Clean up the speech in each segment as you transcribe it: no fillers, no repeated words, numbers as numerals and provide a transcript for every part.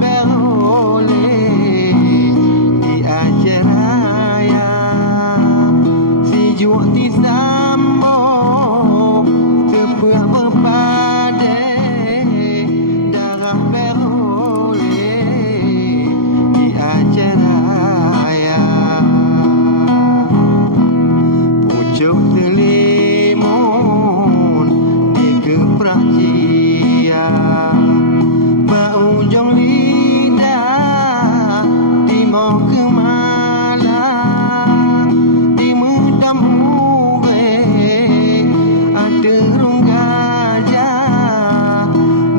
beroleh di Aceh Raya. Si Juak di Sambo tepuh berpade, darah beroleh di Aceh Raya. Pucuk Telimun digeprak cia, berujung lidah timur ke malang. Di Medam Urek ada rung gajah,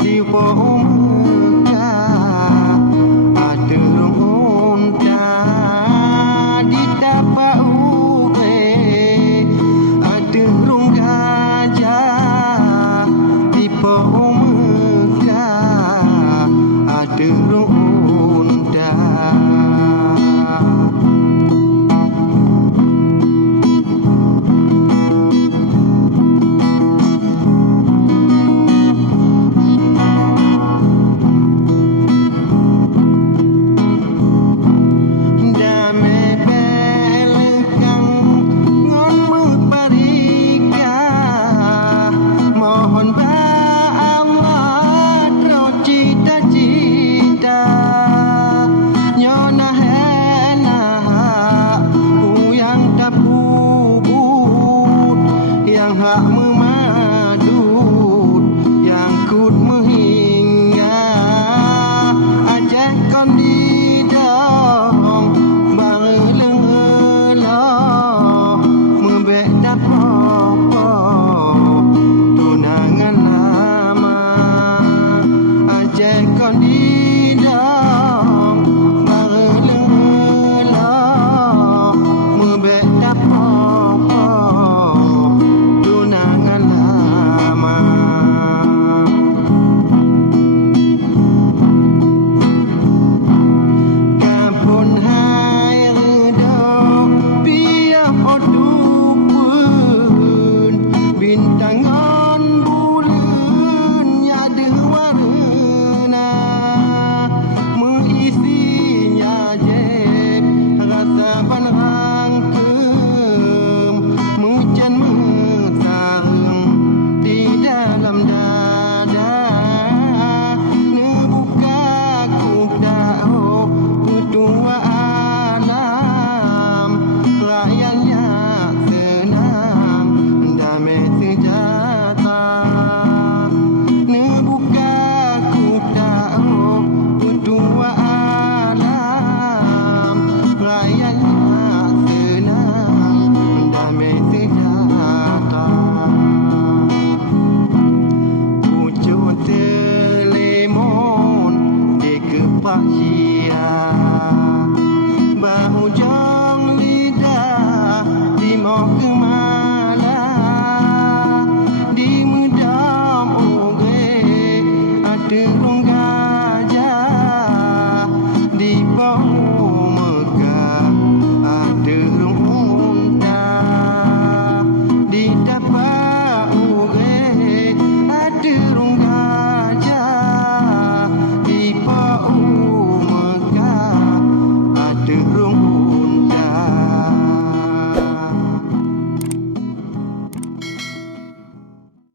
di Pohon Mekah ada rung unta. Di Tapak Urek ada rung gajah, di Pohon Mekah ada rung unta. Damai belakang ngon muparika, mohon ba Allah terus cita-cita. Nyona henah yang tak bubut, yang hak memadut, yang kut menghingga. Ajak kon didong bareleng eloh, membek dapopo tunangan lama. Ajak kon didong bareleng eloh, membek dapopo tunangan lama. Kampun hai redok biar odupun, bintang on bulan nyada warna. Mengisinya jeb rasa panrangkem, mujan mentarem di dalam dada. Nebuka kudao ketua alam, rakyatnya senang damai sejahtera. Nebuka kudao ketua alam, rakyatnya senang damai sejahtera. Pucuk Telimun digeprak cia,